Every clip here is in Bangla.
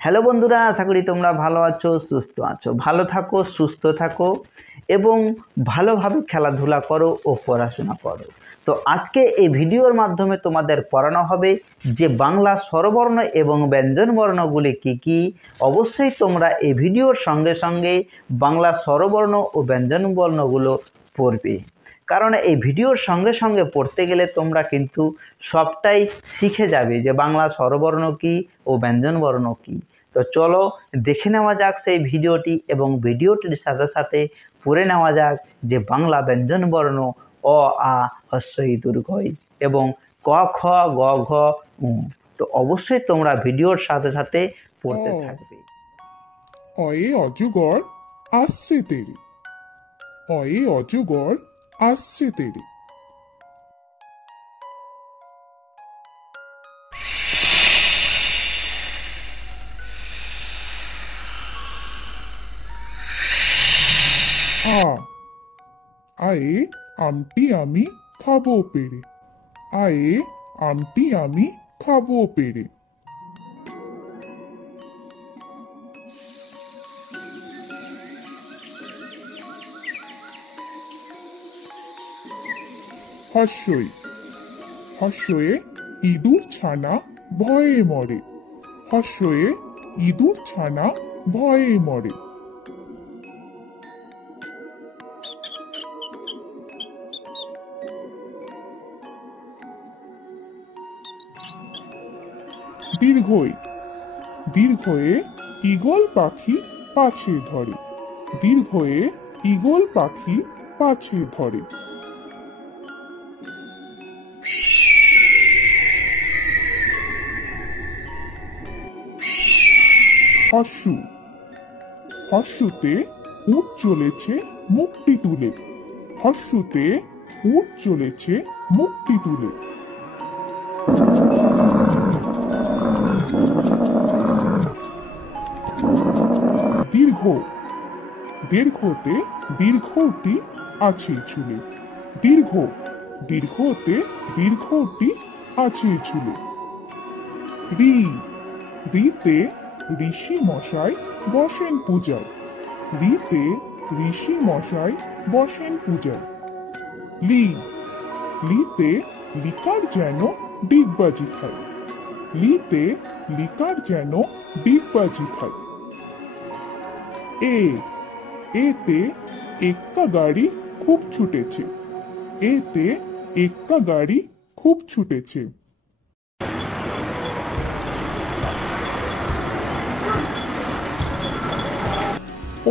হ্যালো বন্ধুরা, আশা করি তোমরা ভালো আছো, সুস্থ আছো। ভালো থাকো, সুস্থ থাকো এবং ভালোভাবে খেলাধুলা করো ও পড়াশোনা করো। তো আজকে এই ভিডিওর মাধ্যমে তোমাদের পড়ানো হবে যে বাংলা স্বরবর্ণ এবং ব্যঞ্জনবর্ণগুলি কি কি। অবশ্যই তোমরা এই ভিডিওর সঙ্গে সঙ্গে বাংলা স্বরবর্ণ ও ব্যঞ্জনবর্ণগুলো পড়বে, কারণ এই ভিডিওর সঙ্গে সঙ্গে পড়তে গেলে তোমরা কিন্তু সবটাই শিখে যাবে যে বাংলা স্বরবর্ণ কী ও ব্যঞ্জনবর্ণ কী। তো চলো দেখে নেওয়া যাক সেই ভিডিওটি এবং ভিডিওটির সাথে সাথে পড়ে নেওয়া যাক যে বাংলা ব্যঞ্জনবর্ণ অ, আ, হ্রস্ব ই, দীর্ঘ ই এবং ক, খ, গ, ঘ, উ। তো অবশ্যই তোমরা ভিডিওর সাথে সাথে পড়তে থাকবে। অয়ে অজগর আসছে তেরে, অয়ে অজগর আসছে তেরে। আ, আয়ে আমটি আমি খাবো পেরে, আয়ে আমটি আমি খাবো পেরে। হর্ষই, হর্ষয়ে ইঁদুর ছানা ভয়ে মরে, হর্ষয়ে ইঁদুর ছানা ভয়ে মরে। দীর্ঘই, দীর্ঘয়ে ঈগল পাখি পাছে ধরে, দীর্ঘয়ে ঈগল পাখি পাছে ধরে। হর্ষু, হর্ষুতে উট চলেছে মুখটি তুলে, হর্ষুতে উট চলেছে মুখটি তুলে। দীর্ঘ, দীর্ঘতে দীর্ঘটি আছে চুলে, দীর্ঘ, দীর্ঘতে দীর্ঘটি আছে চুলে। রি, রিতে ঋষি মশাই বসেন পূজায়, রিতে ঋষি মশাই বসেন পূজায়। লি, লিতে লিকার যেন ডিগবাজি খায়, লিতে লিকার যেন ডিগবাজি খায়। এ, এতে এক্কা গাড়ি খুব ছুটেছে, এতে এক্কা গাড়ি খুব ছুটেছে।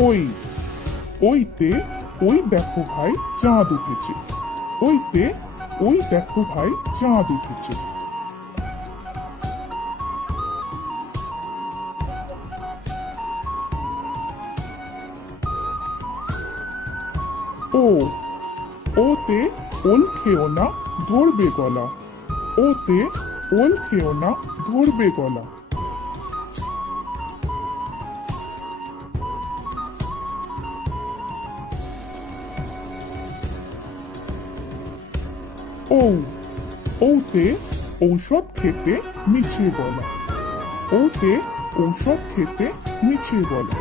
ওই, ওইতে ওই দেখো ভাই চাঁদ উঠেছে, ওইতে ওই দেখো ভাই চাঁদ উঠেছে। ও, ওতে ওল খেও না ধরবে গলা, ওতে ওল খেও না ধরবে গলা। ও, ওতে ঔষধ খেতে মিছে বলা, ওতে ঔষধ খেতে মিছে বলা।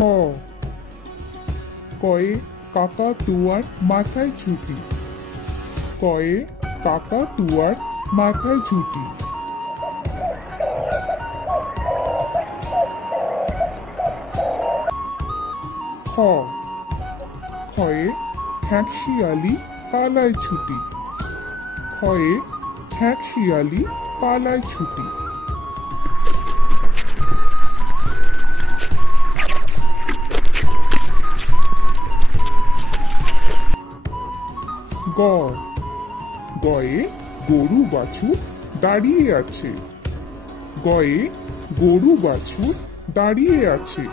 ক, কয়ে কাকা তুয়ার মাথায় ছুটি, কয়ে কাকা তুয়ার মাথায় ছুটি। খ, খয়ে খ্যাঁকশিয়ালি পালায় ছুটি, খয়ে খ্যাঁকশিয়ালি পালায় ছুটি। গ, গয়ে গরু বাছুর দাঁড়িয়ে আছে, গয়ে গরু বাছুর দাঁড়িয়ে আছে।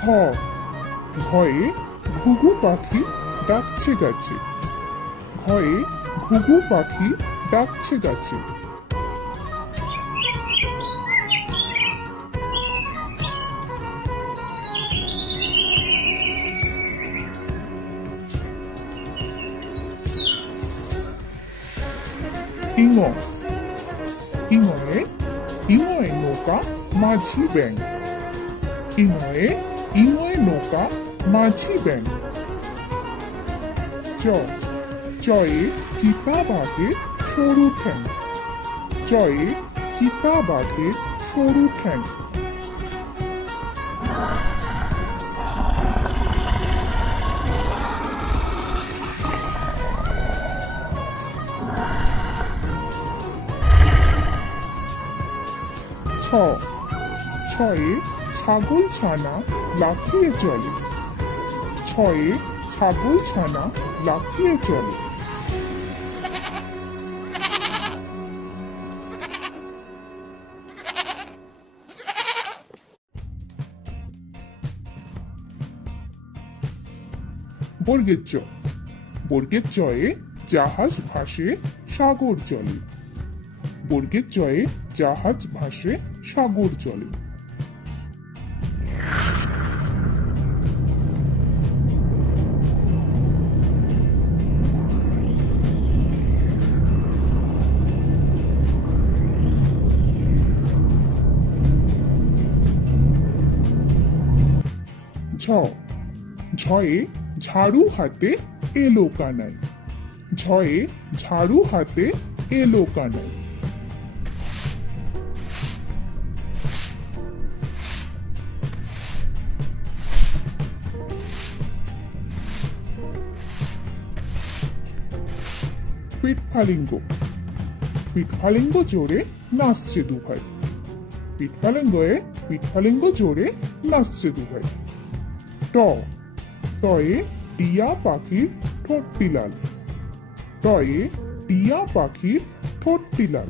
ঘ, ঘ ঘয়ে ঘুঘু পাখি ডাকছে গাছে ঘয়ে ঘুঘু পাখি ডাকছে গাছে ইঙ ইঙয়ে ইঙয়ে নৌকা মাঝি ব্যাং ইঙয়ে ইঙয়ে নৌকা মাঝি ব্যাং চ চয়ে চিতা বাঘের সরু ঠ্যাং চয়ে চিতা বাঘের সরু ঠ্যাং ছ ছয়ে ছাগল ছানা লাফিয়ে চলে ছয়ে ছাগল ছানা লাফিয়ে চলে বর্গের চ বর্গের চয়ে জাহাজ ভাসে সাগর চলে বর্গের চয়ে জাহাজ ভাসে সাগর চলে ঝ ঝয়ে ঝাড়ু হাতে এলো কানাই ঝয়ে ঝাড়ু হাতে এলো কানাই পিঠফালিঙ্গ পিঠফালিঙ্গ জোরে নাচছে দুভাই পিঠফালিঙ্গ জোরে নাচছে দুভাই ট টয়ে টিয়া পাখির ঠোঁটটি লাল টয়ে টিয়া পাখির ঠোঁটটি লাল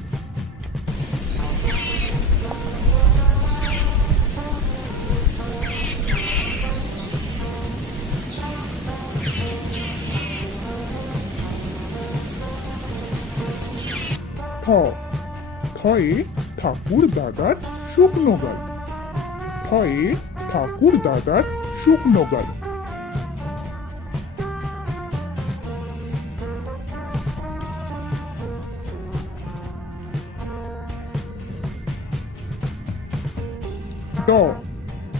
থ থয়ে ঠাকুর দাদার শুকনো গাল থয়ে ঠাকুর দাদার শুকনো গাল ড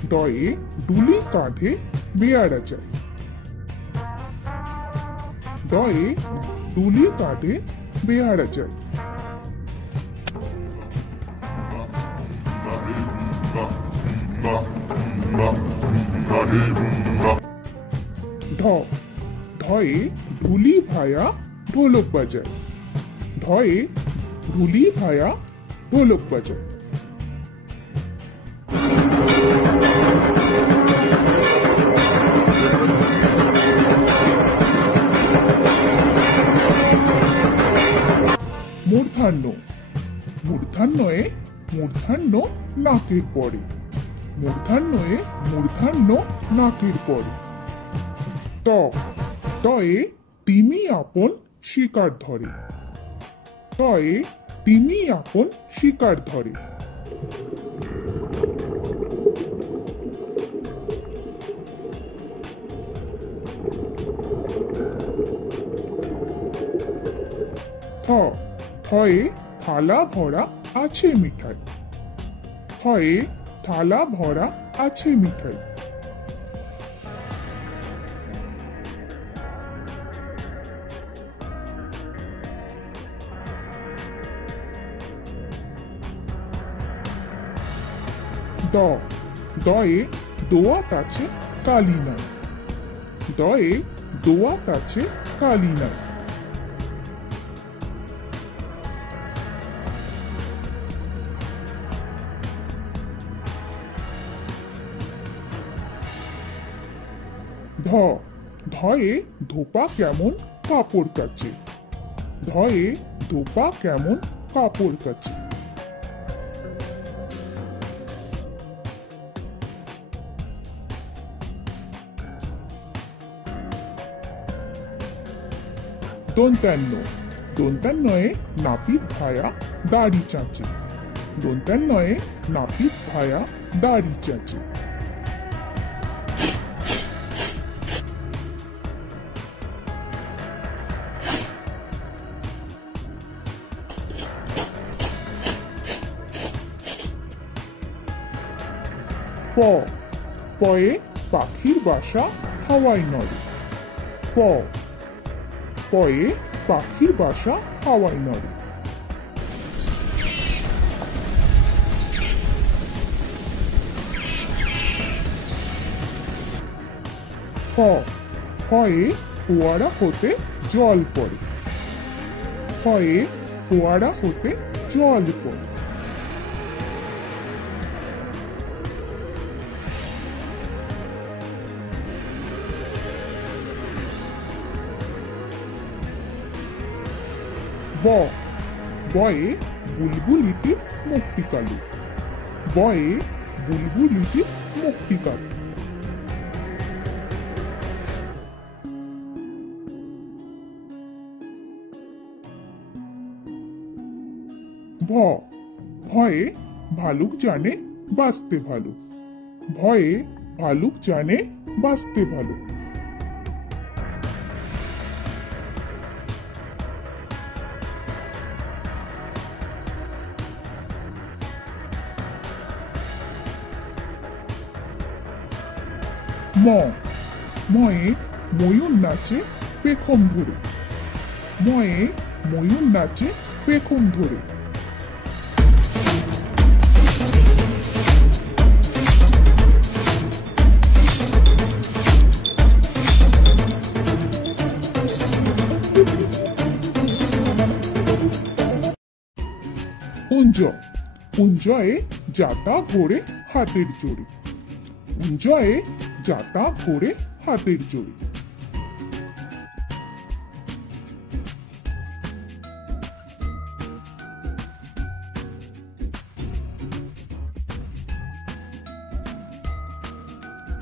ডয়ে ডুলি কাঁধে বেয়ারা যায় ডয়ে ডুলি কাঁধে বেয়ারা যায় ঢ ঢয়ে ঢুলি ভায়া ঢোলক বাজায় ঢয়ে ঢুলি ভায়া ঢোলক বাজায় মূর্ধান্য মূর্ধান্যয়ে মূর্ধান্য নাকের পরে মূর্ধান্যয়ে মূর্ধান্য নাকের পরে ত তয়ে তিমি আপন শিকার ধরে তয়ে তিমি আপন শিকার ধরে থ থয়ে থালা ভরা আছে মিঠাই থয়ে থালা ভরা আছে মিঠাই দ দয়ে দোয়াত আছে কালি নাই দয়ে দোয়াত আছে কালি নাই ধ ধয়ে ধোপা কেমন কাপড় কাচে ধয়ে ধোপা কেমন কাপড় কাচে দন্তান্ন দন্তান্নয়ে নাপিত ভায়া দাড়ি চাঁচে দন্তান্নয়ে নাপিত ভায়া দাড়ি চাঁচে প পয়ে পাখির বাসা হাওয়ায় নড়ে প পয়ে পাখির বাসা হাওয়ায় নড়ে হ হয়ে ফোয়ারা হতে জল পড়ে হয়ে ফোয়ারা হতে জল পড়ে ব বয়ে বুলবুলিটির মুক্তি কালো বয়ে বুলবুলিটির মুক্তি কালো ভ ভয়ে ভালুক জানে বাঁচতে ভালো ভয়ে ভালুক জানে বাঁচতে ভালো ম ময়ে ময়ূর নাচে পেখম ধরে ময়ে ময়ূর নাচে পেখম ধরে উঞ্জ উঞ্জয়ে যাতা ঘোরে হাতের জোরে উঞ্জয়ে যাতা ঘোরে হাতের জোরে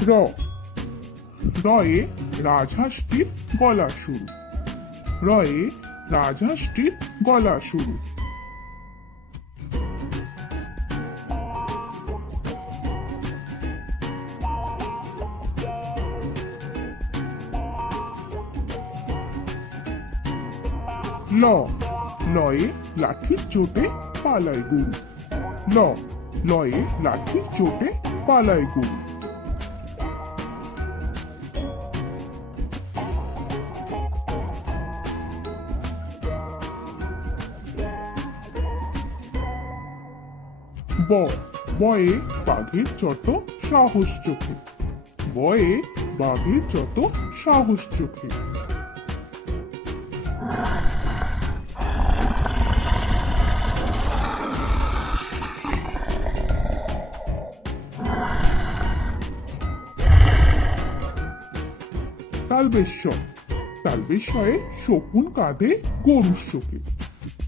র রয়ে রাজহাঁসটির গলা শুরু রয়ে রাজহাঁসটির গলা শুরু ল লয়ে লাঠির চোটে পালায় গরু ল লয়ে লাঠির চোটে পালায় গরু ব বয়ে বাঘের যত সাহস চোখে বয়ে বাঘের যত সাহস চোখে তালবেশ্বর তালবেশ্বরে শকুন কাঁধে গরুর শোকে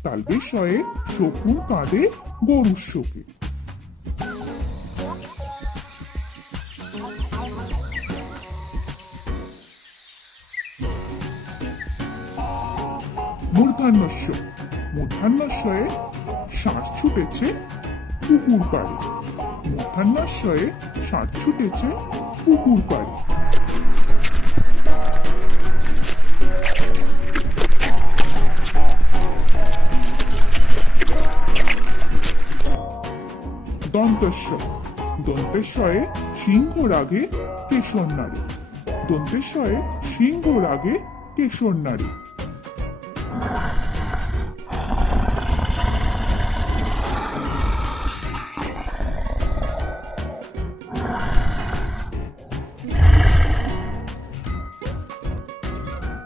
তালবেশ্বরে শকুন কাঁধে গরুর শোকে মূর্ধন্যস্ব মূর্ধন্যস্বয়ে ষাঁড় ছুটেছে পুকুর পাড়ে মূর্ধন্যস্বয়ে ষাঁড় ছুটেছে পুকুর পাড়ে দন্তেশ্ব দন্তেশ্বয়ে সিংহ রাগে কেশর নাড়ে দন্তেশ্বয়ে সিংহ রাগে কেশর নাড়ে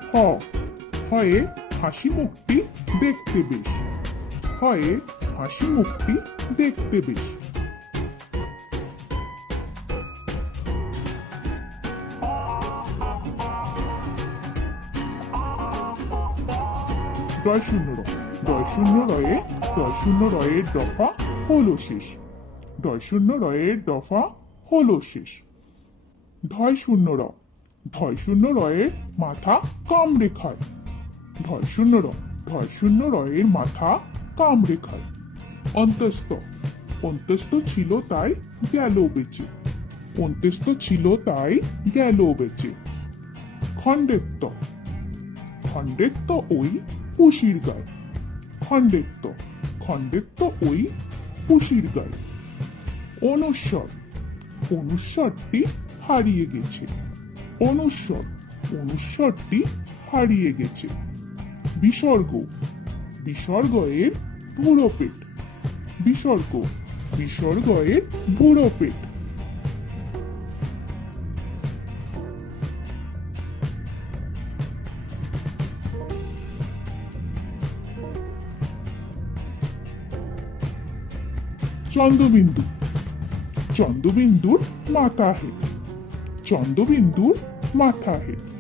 হ হয়ে হাসি মুখটি দেখতে বেশ হয়ে হাসি মুখটি দেখতে বেশ দয় শূন্য র দয় শূন্য রয়ের দফা হলো শেষ দয় শূন্য রয়ের দফা হলো শেষ ধয় শূন্য রয়ের মাথা কামড়ে খায় ঢয় শূন্য র, ঢয় শূন্য রয়ের মাথা কামড়ে খায়। অন্তস্থ, অন্তস্থ ছিল তাই গেল বেঁচে, অন্তস্থ ছিল তাই গেল বেঁচে। খণ্ডেত্ব, খণ্ডেত্ব ওই পুষির গায়, খণ্ডেত্ব, খণ্ডেত্ব ওই পুষির গায়। অনুস্বর, অনুস্বরটি হারিয়ে গেছে, অনুস্বর, অনুস্বরটি হারিয়ে গেছে। বিসর্গ, বিসর্গ এর বুড়ো পেট, বিসর্গ, বিসর্গ এর বুড়ো পেট। চন্দ্রবিন্দু, চন্দ্রবিন্দুর মাথা হেট, চন্দ্রবিন্দুর মাথা হেট।